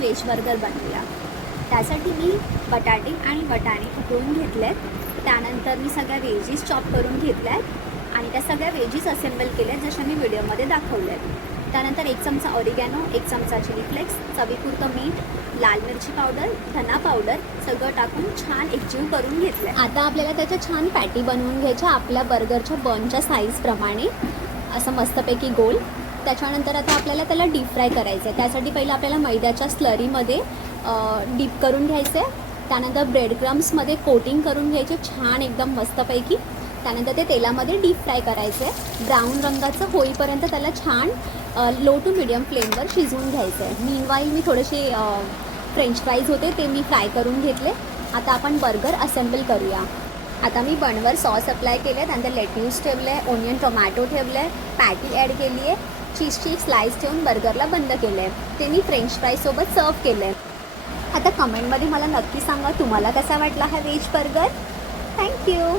Veg burger बनवूया। त्यासाठी मी बटाटे आणि वाटाणे उकळून घेतलेत, त्यानंतर मी सगळ्या व्हेजीस चॉप करून घेतल्यात आणि त्या सगळ्या व्हेजीस असेंबल केल्यात जशा मी व्हिडिओमध्ये दाखवल्या आहेत। त्यानंतर 1 चमचा ऑरिगॅनो, 1 चमचा चिली फ्लेक्स, चवीपुरतं मीठ, लाल मिरची पावडर, धना पावडर सगळं टाकून छान एकजीव करून घेतलं। आता आपल्याला त्याच्या छान पॅटी बनवून घ्यायच्या आपल्या बर्गरच्या बनच्या साईजप्रमाणे, असं मस्तपैकी गोल। त्याच्यानंतर आता आपल्याला त्याला डीप फ्राय करायचं आहे। त्यासाठी पहिलं आपल्याला मैद्याच्या स्लरीमध्ये डीप करून घ्यायचं आहे, त्यानंतर ब्रेड क्रम्समध्ये कोटिंग करून घ्यायचे छान एकदम मस्तपैकी। त्यानंतर ते तेलामध्ये डीप फ्राय करायचं आहे, ब्राऊन रंगाचं होईपर्यंत त्याला छान लो टू मिडियम फ्लेमवर शिजवून घ्यायचं आहे। मीनवाईल मी थोडेसे फ्रेंच फ्राईज होते ते मी फ्राय करून घेतले। आता आपण बर्गर असेंबल करूया। आता मी बनवर सॉस अप्लाय केले, त्यानंतर लेट्यूस ठेवलं आहे, ओनियन टोमॅटो ठेवलं आहे, पॅटी ॲड केली आहे, चीजची स्लाइस ठेवून बर्गरला बंद केलं आहे। ते मी फ्रेंच फ्राईजसोबत सर्व केलं आहे। आता कमेंटमध्ये मला नक्की सांगा तुम्हाला कसा वाटला हा व्हेज बर्गर। थँक्यू।